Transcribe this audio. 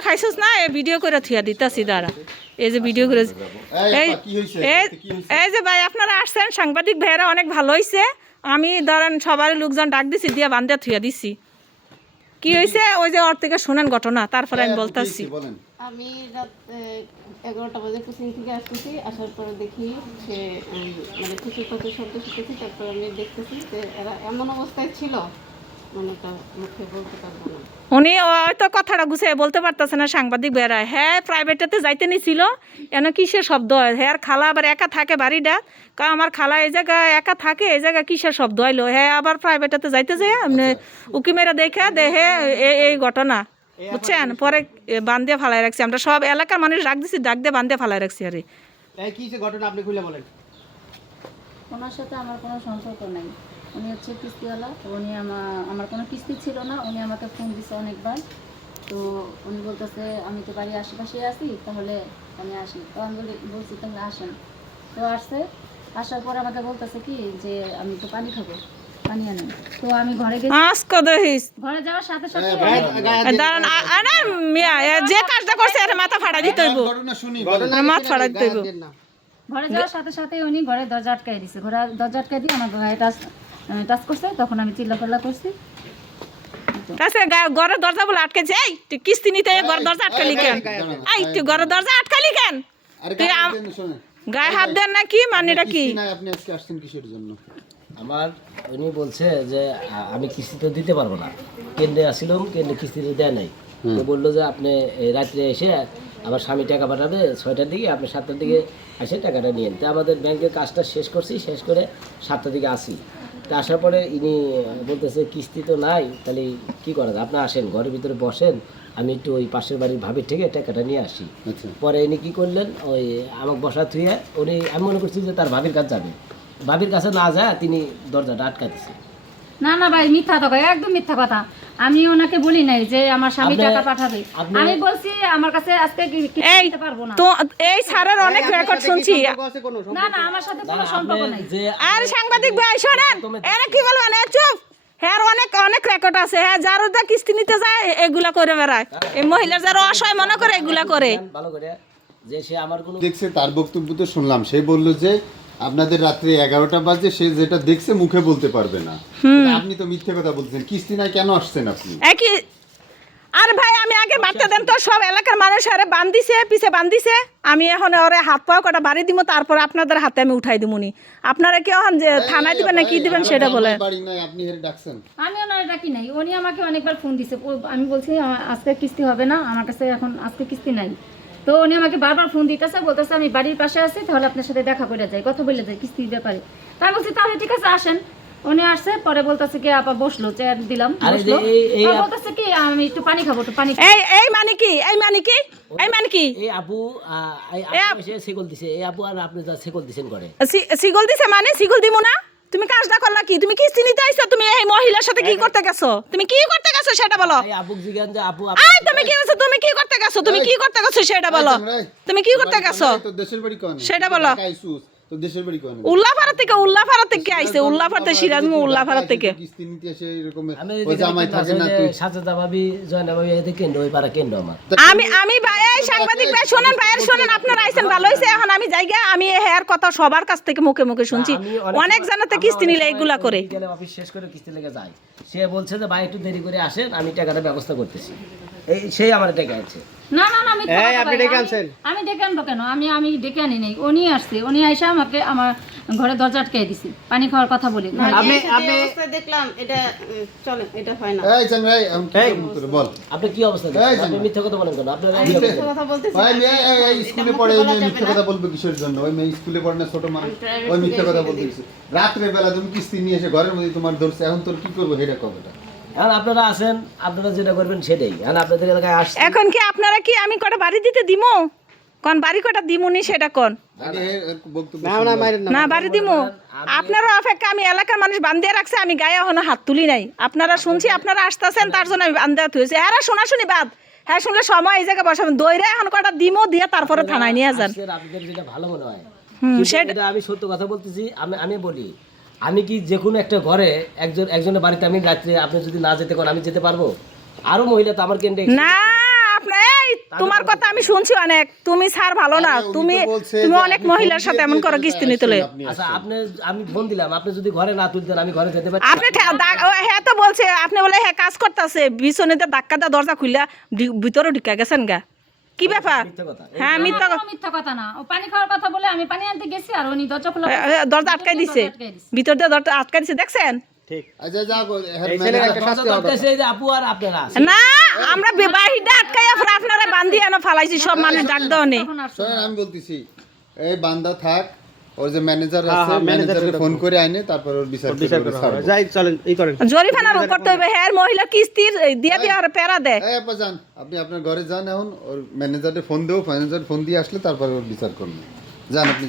দেখাইছিস না এই ভিডিও করে থিয়া দিতাছি দাঁড়া এই যে ভিডিও করে এই যে ভাই আপনারা আসছেন সাংবাদিক ভাইয়েরা অনেক ভালো হয়েছে আমি ধরেন সবার লোকজন ডাক দিছি দিয়ে বান্ধে থুয়া দিছি কি হয়েছে ওই যে ওর থেকে শোনেন ঘটনা তারপরে আমি বলতেছি আমি রাত 11টা বাজে কোচিং থেকে আসতেছি আসার পরে দেখি সে মানে কিছু কথা শব্দ শুনতেছি তারপর আমি দেখতেছি যে এরা এমন অবস্থায় ছিল মানে তা মুখে বলতে পারবো না উনি হয়তো কথাটা গুছিয়ে বলতে পারতেছে না সাংবাদিক বেড়া হ্যাঁ প্রাইভেটেতে যাইতে নিছিল এন কিসের শব্দ হয় হ্যাঁ খালা আবার একা থাকে বাড়িটা আমার খালা এই জায়গায় একা থাকে এই জায়গায় কিসের শব্দ হইলো হ্যাঁ আবার প্রাইভেটেতে যাইতে যায় এমনি উকি মেরে দেখে দেখে এই ঘটনা বুঝছেন পরে বান্ধে ফালাই রাখছি আমরা সব এলাকার মানুষ ডাক দিছি ডাক দিয়ে বান্ধে ফালাই রাখছি আরে কি ঘটনা আপনি খুলে বলেন ওনার সাথে আমার কোনো সম্পর্ক নাই উনি হচ্ছে কিস্তিওয়ালা তো উনি আমার কোনো কিস্তি ছিল না উনি আমাকে ফোন দিছে অনেকবার তো উনি বলতেছে আমি তো বাড়ির আশেপাশে আছি তাহলে আমি আসি তো আমি বলছি তাহলে আসেন তো আসছে আসার পর আমাকে বলতেছে কি যে আমি তো পানি খাবো পানি আনেন তো আমি ঘরে গেছি ঘরে যাওয়ার সাথে সাথে দাঁড়ান আরে মিয়া যে কাজটা করছে এর মাথা ফাড়া দিতে হইব মাথা ফাড়া দিতে হইব ঘরে যাওয়ার সাথে সাথে উনি ঘরে দরজা আটকাই দিছে ঘরে দরজা আটকাই দিয়ে আমার গায়ে টাচ করছে তখন আমি চিল্লাপাল্লা করছি কাছে ঘরের দরজা বলে আটকেছে এই তুই কিস্তি নিতে ঘরের দরজা আটকালি কেন এই তুই ঘরের দরজা আটকালি কেন তুই গায়ে হাত দেন না কি মানেটা কি আপনি আজকে আসছেন কিসের জন্য আমার উনি বলছে যে আমি কিস্তি তো দিতে পারবো না কেন্দ্রে আসছিলাম কেন্দ্রে কিস্তি তো দেয় নাই তো বললো যে আপনি রাত্রে এসে আমার স্বামী টাকা পাঠাবে 6টার দিকে আপনি 7টার দিকে এসে টাকাটা নিয়েন তো আমাদের ব্যাংকের কাজটা শেষ করছি শেষ করে 7টার দিকে আসি তো আসার পরে ইনি বলতেছে কিস্তি তো নাই তাহলে কী করা যায় আপনি আসেন ঘরের ভিতরে বসেন আমি একটু ওই পাশের বাড়ির ভাবির থেকে টাকাটা নিয়ে আসি পরে ইনি কী করলেন ওই আমাকে বসা থুয়ে উনি আমি মনে করছি যে তার ভাবির কাছে যাবে ভাবির কাছে না যায় তিনি দরজাটা আটকা দিছে না না ভাই মিথ্যা কথা একদম মিথ্যা কথা আমি ওনাকে বলি নাই যে আমার স্বামী টাকা পাঠাবে আমি বলছি আমার কাছে আজকে দিতে পারবো না তো এই স্যারের অনেক রেকর্ড শুনছি না না আমার সাথে কোনো সম্পর্ক নাই আর সাংবাদিক ভাই শুনেন এরা কি বলবেন চুপ হ্যাঁ অনেক অনেক রেকর্ড আছে হ্যাঁ যার ওটা কিস্তি নিতে যায় এগুলা করে বেড়ায় এই মহিলার যারা অসহায় মনে করে এগুলা করে ভালো করে যে সে আমার কোনো দেখছে তার বক্তব্য তো শুনলাম সে বলল যে আপনাদের রাত্রে 11টা বাজে সে যেটা দেখছে মুখে বলতে পারবে না আপনি তো মিথ্যে কথা বলছেন কিস্তি নাই কেন আসছেন আপনি একই আর ভাই আমি আগে বার্তা দেন তো সব এলাকার মানুষ আরে বান্ধিছে পিছে বান্ধিছে আমি এখন ওরে হাত পাও কটা বাড়ি দিব তারপর আপনাদের হাতে আমি উঠাই দিমুনি আপনারা কি এখন যে থানায় দিবেন না কি দিবেন সেটা বলেন বাড়ি নাই আপনি হেরে ডাকছেন আমি ওনারে ডাকি নাই উনি আমাকে অনেকবার ফোন দিছে আমি বলছি আজকে কিস্তি হবে না আমার কাছে এখন আজকে কিস্তি নাই তো উনি আমাকে বারবার ফোন দিতেছে বলতেছে আমি বাড়ির পাশে আছি তাহলে আপনার সাথে দেখা করে যাই কথা বলে যাই কিস্তির ব্যাপারে তাই বলছি তাহলে ঠিক আছে আসেন উনি আসছে পরে বলতেছে কি আপা বসলো চেয়ার দিলাম বসলো বলতেছে কি আমি একটু পানি খাবো একটু পানি এই মানে কি এই মানে কি এই মানে কি এই আপু এসে সিগল দিছে এই আপু আর আপনি যা সিগল দিছেন করে সিগল দিছে মানে সিগল দিমু না তুমি কাজটা করলা কি তুমি কিস্তি নিতে আইছো তুমি এই মহিলার সাথে কি করতে গেছো তুমি কি করতে গেছো সেটা বলো এই আপু জিগান যে আপু আই তুমি কি করছো তুমি কি করতে গেছো তুমি কি করতে গেছো সেটা বলো তুমি কি করতে গেছো তো দেশের বাড়ি কোন সেটা বলো তো দেশের বাড়ি কোন উল্লাপাড়া থেকে আইছে উল্লাপাড়া সিরাজমু উল্লাপাড়া থেকে কিস্তি নিতে এসে এরকম আমি ওই জামাই থাকে না তুই সাজেদা ভাবি জয়না ভাবি এদিকে কেন্দ্র ওই পাড়া কেন্দ্র আমার আমি ভাই এই সাংবাদিক ভাই শুনেন ভাইয়ের শুনেন আপনারা আইছেন ভালো হইছে এখন আমি যাইগা আমি হেয়ার কথা সবার কাছ থেকে মুখে মুখে শুনছি অনেক জানাতে কিস্তি নিলে এগুলা করে গেলে অফিস শেষ করে কিস্তি লেগে যায় সে বলছে যে ভাই একটু দেরি করে আসেন আমি টাকাটা ব্যবস্থা করতেছি এই সেই আমার টাকা আছে না না না আমি ডেকে আনবো কেন আমি ডেকে আনি নাই উনি আসছে উনি আইসা আমাকে আমার ঘরে দরজা আটকাই দিছে পানি খাওয়ার কথা বলে আপনি দেখলাম এটা চলে এটা হয় না এই চাংরাই বল আপনি কি অবস্থা আপনি মিথ্যা কথা বলেন কেন আপনারা মিথ্যা কথা বলতেছি ভাই এই স্কুলে পড়ে এই মিথ্যা কথা বলবে কিসের জন্য ওই মেয়ে স্কুলে পড়ে না ছোট মানুষ ওই মিথ্যা কথা বলতেছে রাত্রে বেলা তুমি কিস্তি নিয়ে এসে ঘরের মধ্যে তোমার ধরছে এখন তোর কি করবো সেটা কবেটা এখন আপনারা আসেন আপনারা যেটা করবেন সেটাই এখন আপনাদের এলাকায় আসছে এখন কি আপনারা কি আমি কটা বাড়ি দিতে দিমু কোন বাড়ি কটা দিমুনি সেটা কোন না বাড়ি দিমু আপনারা অপেক্ষা আমি এলাকার মানুষ বান্ধিয়ে রাখছে আমি গায়ে এখনো হাত তুলি নাই আপনারা শুনছি আপনারা আসতেছেন তার জন্য আমি বান্ধিয়া থুয়েছি হ্যাঁ শোনাশুনি বাদ হ্যাঁ শুনলে সময় এই জায়গায় বসাবেন দইরে এখন কটা দিমো দিয়ে তারপরে থানায় নিয়ে যান আপনাদের যেটা ভালো মনে হয় সেটা আমি সত্য কথা বলতেছি আমি বলি আমি কি যে কোনো একটা ঘরে একজনের বাড়িতে আমি রাত্রে আপনি যদি না যেতে পারেন আমি যেতে পারবো আরো মহিলা তো আমার কেন্দ্রে না আপনার এই আমি শুনছি অনেক, তুমি স্যার ভালো না, আরে উনি তো তুমি বলছে তুমি যে অনেক আপনি মহিলার ফোন সাথে দিয়ে এমন করো দিয়েছেন, কিস্তি তাই নিতে লই। আপনি আচ্ছা আসছেন। আমি ফোন দিলাম, আপনি যদি ঘরে না তুলতেন আমি ঘরে যেতে পারি? আপনি হ্যাঁ তো বলছে, আপনি বলে হ্যাঁ কাজ করতেছে, বিছনেতে ধাক্কা দা দরজা খুললা ভিতরে ঢুকা গেছেন গা, কি ব্যাপার? মিথ্যা কথা। হ্যাঁ মিথ্যা কোনো মিথ্যা কথা না, ও পানি খাওয়ার কথা বলে আমি পানি আনতে গেছি আর উনি দরজা খোলা দরজা আটকাই দিছে, ভিতর দিয়ে দরজা আটকাই দিছে, দেখছেন? আচ্ছা যাক, এই ছেলের একটা দরজা তো আটকাইছে এই যে আপু আর আপনারা। না আমরা বাহিরটা আটকাইয়া পরে আপনারা বান্ধি এনে ফালাইছি সব মানুষ ডাক দেওয়া নেই। শোনেন আমি বলতেছি, এই বান্দা থাক, ওর যে ম্যানেজার হ্যাঁ, আছে হ্যাঁ, ম্যানেজারে ম্যানেজারের ফোন করে আইনে তারপর ওর বিচার বিচার করে করা ছাড়বো। হবে। যাই চলেন এই করেন। জরিমানা করতে হইবে, হ্যাঁ মহিলা কিস্তির দিয়ে দিয়ে আর প্যারা দেয়। এই আপা যান, আপনি আপনার ঘরে যান, এখন ওর ম্যানেজারে ফোন দেবো, ম্যানেজার ফোন দিয়ে আসলে তারপরে ওর বিচার করবো। যান আপনি।